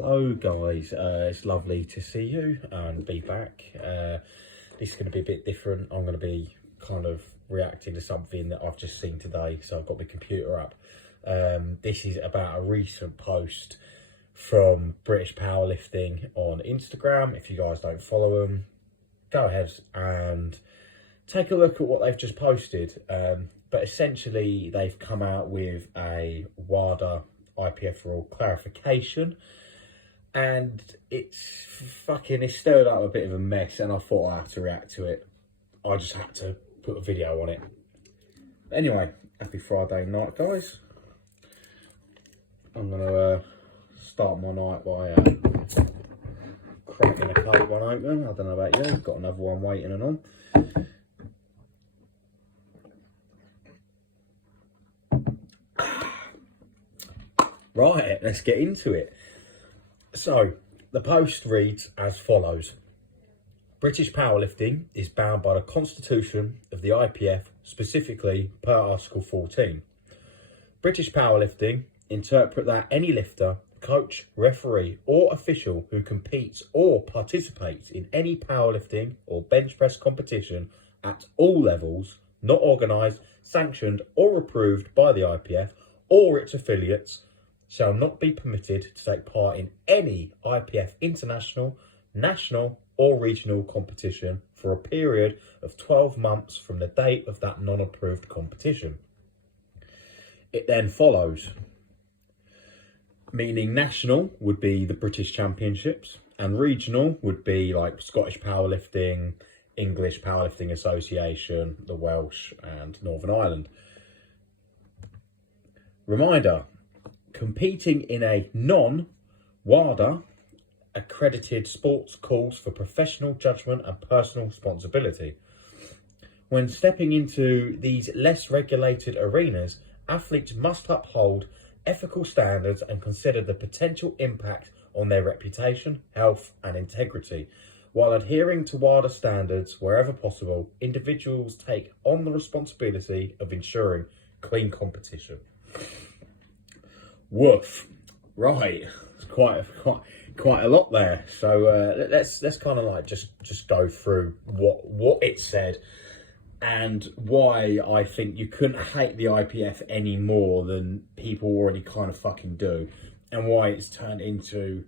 Hello guys, it's lovely to see you and be back. This is going to be a bit different. I'm going to be kind of reacting to something that I've just seen today, so I've got my computer up. This is about a recent post from British Powerlifting on Instagram. If you guys don't follow them, go ahead and take a look at what they've just posted. But essentially they've come out with a WADA IPF rule clarification, and it's stirred up a bit of a mess, and I thought I had to react to it. I just had to put a video on it. Anyway, happy Friday night, guys. I'm gonna start my night by cracking a cold one open. I don't know about you, got another one waiting and on. Right, let's get into it. So, the post reads as follows. British powerlifting is bound by the Constitution of the IPF, specifically per Article 14. British powerlifting interpret that any lifter, coach, referee or official who competes or participates in any powerlifting or bench press competition at all levels, not organised, sanctioned or approved by the IPF or its affiliates, shall not be permitted to take part in any IPF international, national or regional competition for a period of 12 months from the date of that non-approved competition. It then follows, meaning national would be the British Championships and regional would be like Scottish Powerlifting, English Powerlifting Association, the Welsh and Northern Ireland. Reminder, competing in a non-WADA accredited sports calls for professional judgment and personal responsibility. When stepping into these less regulated arenas, athletes must uphold ethical standards and consider the potential impact on their reputation, health and integrity. While adhering to WADA standards wherever possible, individuals take on the responsibility of ensuring clean competition. Woof. Right, it's quite a lot there. So let's kind of like just go through what it said and why I think you couldn't hate the IPF any more than people already kind of fucking do, and why it's turned into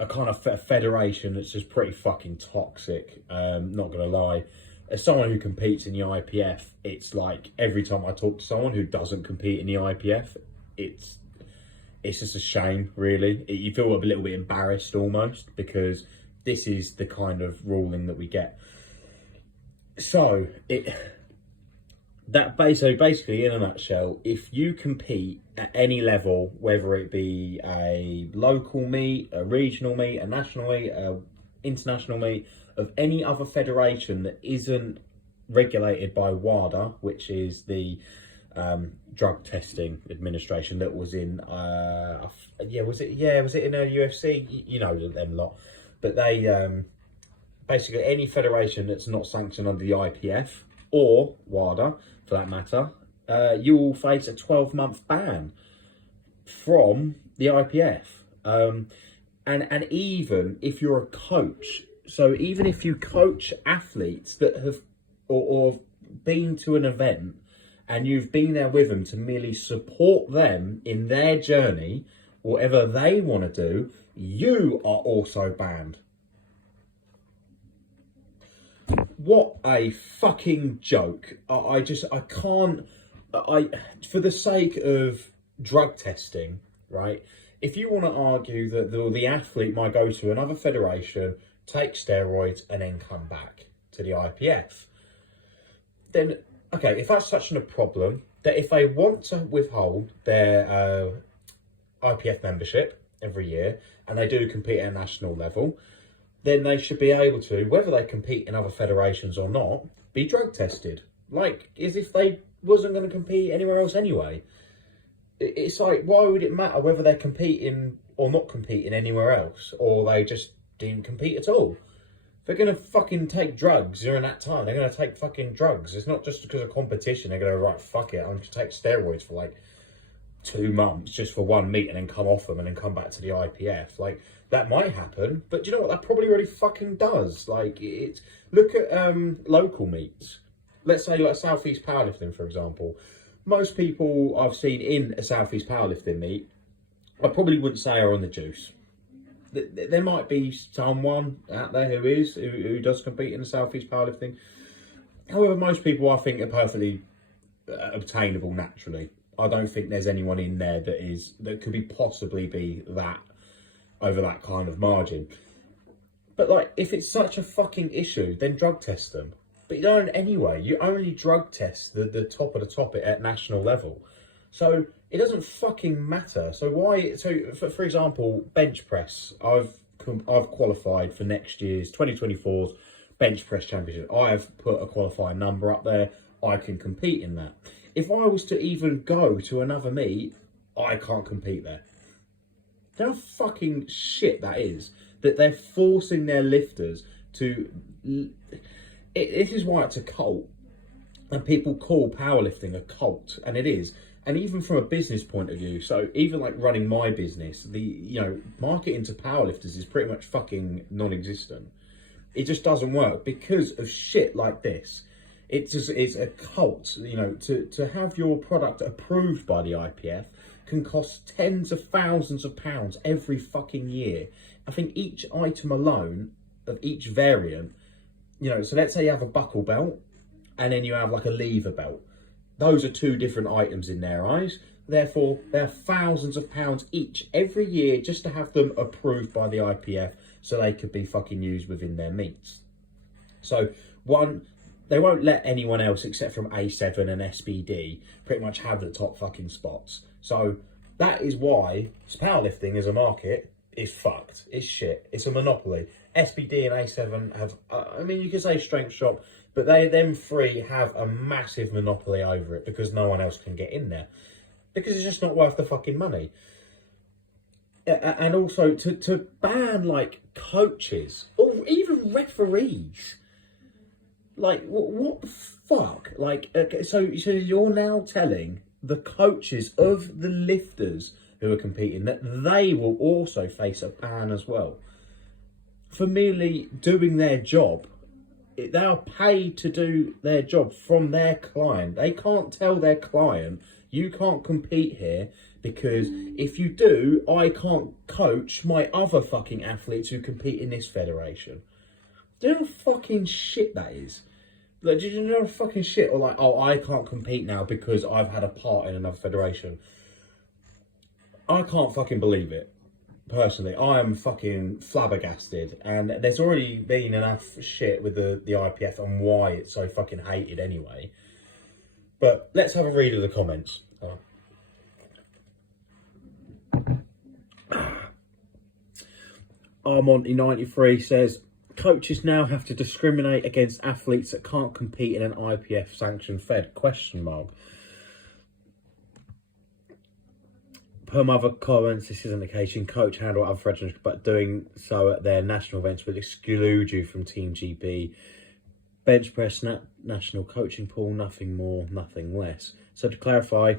a kind of federation that's just pretty fucking toxic. Not gonna lie. As someone who competes in the IPF, it's like every time I talk to someone who doesn't compete in the IPF, it's just a shame, really. You feel a little bit embarrassed almost, because this is the kind of ruling that we get. So basically, in a nutshell, if you compete at any level, whether it be a local meet, a regional meet, a national meet, a international meet of any other federation that isn't regulated by WADA, which is the drug testing administration that was in was it in a UFC, you know them lot, but they basically any federation that's not sanctioned under the IPF or WADA for that matter, you will face a 12-month ban from the IPF, and even if you're a coach, so even if you coach athletes that have or been to an event and you've been there with them to merely support them in their journey, whatever they want to do, you are also banned. What a fucking joke. I can't, for the sake of drug testing, right? If you want to argue that the athlete might go to another federation, take steroids and then come back to the IPF, then okay, if that's such a problem, that if they want to withhold their IPF membership every year, and they do compete at a national level, then they should be able to, whether they compete in other federations or not, be drug tested. Like, as if they wasn't going to compete anywhere else anyway. It's like, why would it matter whether they're competing or not competing anywhere else, or they just didn't compete at all? They're going to fucking take drugs during that time. They're going to take fucking drugs. It's not just because of competition. They're going to, right, fuck it, I'm going to take steroids for like 2 months just for one meet and then come off them and then come back to the IPF. Like, that might happen, but do you know what? That probably already fucking does. Like, it's look at local meets. Let's say like Southeast Powerlifting, for example. Most people I've seen in a Southeast Powerlifting meet, I probably wouldn't say are on the juice. There might be someone out there who does compete in the Southeast Powerlifting. However, most people I think are perfectly obtainable naturally. I don't think there's anyone in there that could possibly be that over that kind of margin. But like, if it's such a fucking issue, then drug test them. But you don't anyway. You only drug test the top of the top at national level. So it doesn't fucking matter. So why? So for example, bench press. I've qualified for next year's 2024's bench press championship. I have put a qualifying number up there. I can compete in that. If I was to even go to another meet, I can't compete there. You know how fucking shit that is? That they're forcing their lifters to... This is why it's a cult. And people call powerlifting a cult. And it is. And even from a business point of view, so even like running my business, marketing to powerlifters is pretty much fucking non-existent. It just doesn't work because of shit like this. It's a cult. To have your product approved by the IPF can cost tens of thousands of pounds every fucking year. I think each item alone of each variant, so let's say you have a buckle belt and then you have like a lever belt. Those are 2 different items in their eyes. Therefore, they're thousands of pounds each every year just to have them approved by the IPF so they could be fucking used within their meets. So they won't let anyone else except from A7 and SBD pretty much have the top fucking spots. So that is why powerlifting as a market is fucked. It's shit. It's a monopoly. SBD and A7 have, you can say Strength Shop, but them 3 have a massive monopoly over it because no one else can get in there. Because it's just not worth the fucking money. And also to ban like coaches or even referees. Like, what the fuck? Like, so you're now telling the coaches of the lifters who are competing that they will also face a ban as well for merely doing their job. They are paid to do their job from their client. They can't tell their client, you can't compete here because if you do, I can't coach my other fucking athletes who compete in this federation. Do you know how fucking shit that is? Like, did you know fucking shit? Or like, oh, I can't compete now because I've had a part in another federation. I can't fucking believe it. Personally, I am fucking flabbergasted. And there's already been enough shit with the IPF and why it's so fucking hated anyway. But let's have a read of the comments. Armonty93 says, coaches now have to discriminate against athletes that can't compete in an IPF sanctioned fed, ? Per other comments, this isn't the case. You can coach, handle other federations, but doing so at their national events will exclude you from Team GB. Bench press, national coaching pool, nothing more, nothing less. So to clarify,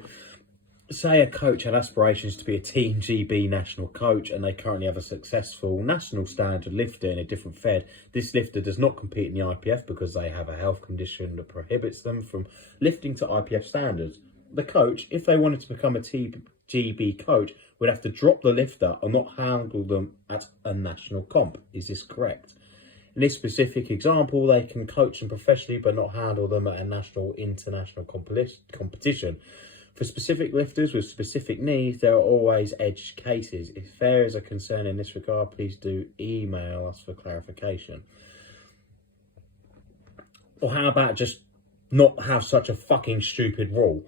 say a coach had aspirations to be a Team GB national coach and they currently have a successful national standard lifter in a different fed. This lifter does not compete in the IPF because they have a health condition that prohibits them from lifting to IPF standards. The coach, if they wanted to become a GB coach, would have to drop the lifter and not handle them at a national comp. Is this correct? In this specific example, they can coach them professionally but not handle them at a national international competition. For specific lifters with specific needs, there are always edge cases. If there is a concern in this regard, please do email us for clarification. Or how about just not have such a fucking stupid rule?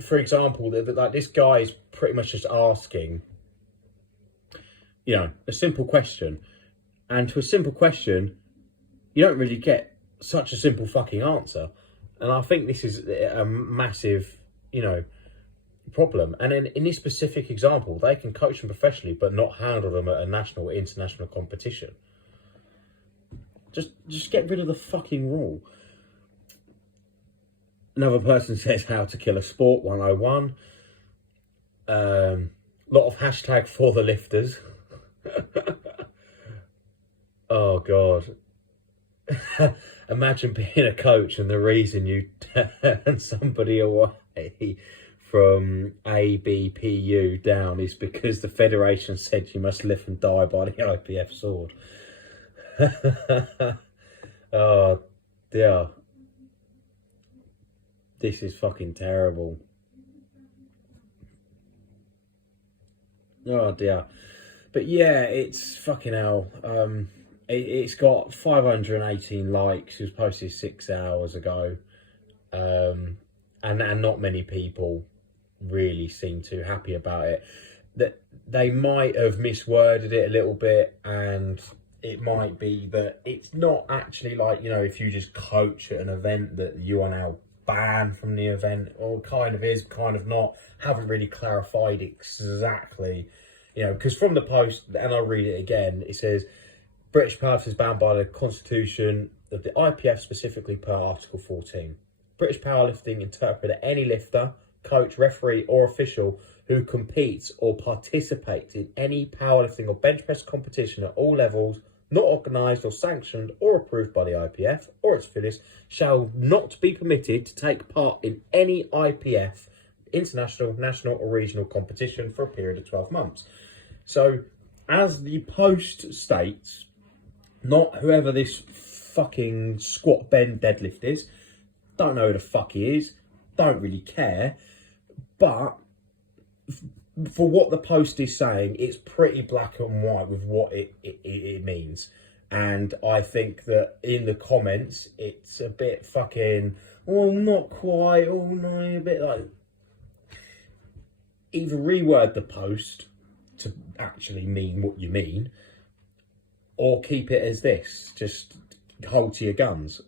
For example, like this guy is pretty much just asking, a simple question. And to a simple question, you don't really get such a simple fucking answer. And I think this is a massive, problem. And in this specific example, they can coach them professionally, but not handle them at a national or international competition. Just get rid of the fucking rule. Another person says how to kill a sport 101. Lot of hashtag for the lifters. Oh God. Imagine being a coach and the reason you turn somebody away from ABPU down is because the federation said you must live and die by the IPF sword. Oh dear. This is fucking terrible. Oh dear. But yeah, it's fucking hell. It's got 518 likes. It was posted 6 hours ago. And not many people really seem too happy about it. That they might have misworded it a little bit, and it might be that it's not actually like, you know, if you just coach at an event that you are now banned from the event, or kind of is, kind of not. Haven't really clarified exactly, you know, because from the post, and I'll read it again, it says British powerlifting is banned by the Constitution of the IPF, specifically per Article 14. British powerlifting interpret that any lifter, coach, referee or official who competes or participates in any powerlifting or bench press competition at all levels, not organised or sanctioned or approved by the IPF or its affiliates, shall not be permitted to take part in any IPF, international, national or regional competition for a period of 12 months. So, as the post states, not whoever this fucking squat, bend, deadlift is, don't know who the fuck he is, don't really care, but for what the post is saying, it's pretty black and white with what it means. And I think that in the comments, it's a bit fucking, oh, not quite, oh no, a bit like, either reword the post to actually mean what you mean, or keep it as this, just hold to your guns.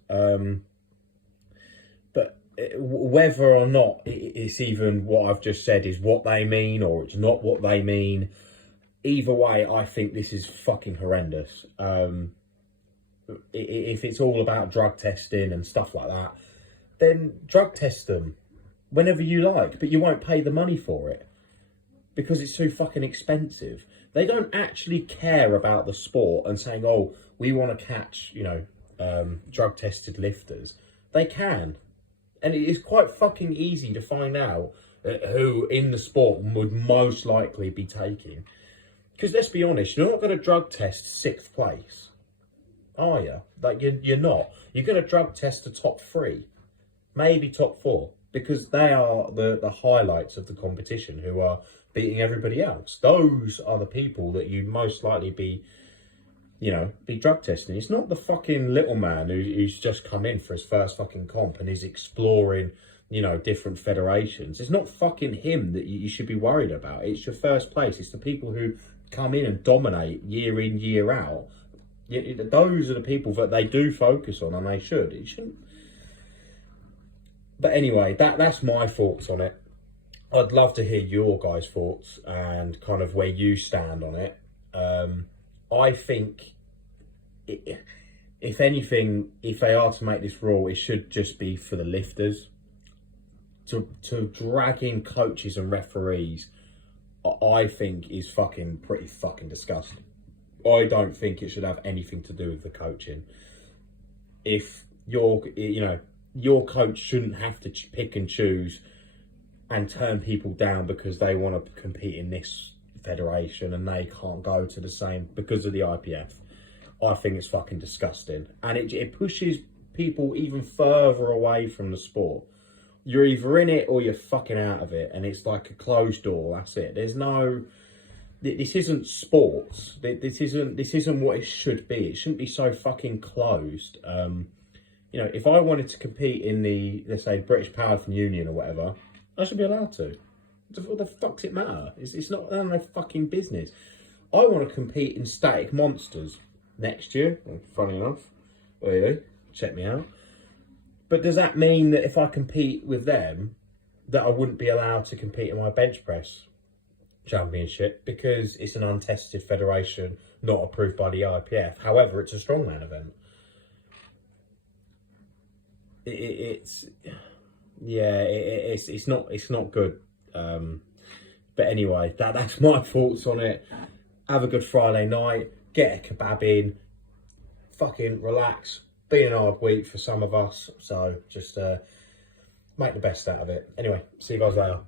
But whether or not it's even what I've just said is what they mean, or it's not what they mean, either way, I think this is fucking horrendous. If it's all about drug testing and stuff like that, then drug test them whenever you like, but you won't pay the money for it because it's too fucking expensive. They don't actually care about the sport and saying, oh, we want to catch, you know, drug tested lifters. They can. And it is quite fucking easy to find out who in the sport would most likely be taking. Because let's be honest, you're not going to drug test 6th place, are you? Like, you're not. You're going to drug test the top 3, maybe top 4, because they are the highlights of the competition who are beating everybody else. Those are the people that you'd most likely be, you know, be drug testing. It's not the fucking little man who's just come in for his first fucking comp and is exploring, you know, different federations. It's not fucking him that you should be worried about. It's your first place. It's the people who come in and dominate year in, year out. Those are the people that they do focus on, and they should. It shouldn't. But anyway, that's my thoughts on it. I'd love to hear your guys' thoughts and kind of where you stand on it. I think, if anything, if they are to make this rule, it should just be for the lifters. To drag in coaches and referees, I think is pretty fucking disgusting. I don't think it should have anything to do with the coaching. If your coach shouldn't have to pick and choose and turn people down because they want to compete in this federation and they can't go to the same because of the IPF. I think it's fucking disgusting, and it pushes people even further away from the sport. You're either in it or you're fucking out of it, and it's like a closed door. That's it. There's no. This isn't sports. This isn't what it should be. It shouldn't be so fucking closed. You know, if I wanted to compete in the, let's say, British Powerlifting Union or whatever, I should be allowed to. What the fuck does it matter? It's not none of my fucking business. I want to compete in Static Monsters next year. Funny enough. Oh yeah, check me out. But does that mean that if I compete with them, that I wouldn't be allowed to compete in my bench press championship because it's an untested federation, not approved by the IPF? However, it's a strongman event. It's not good. But anyway, that's my thoughts on it. Have a good Friday night, get a kebab in, fucking relax. Been a hard week for some of us, so just make the best out of it. Anyway, see you guys later.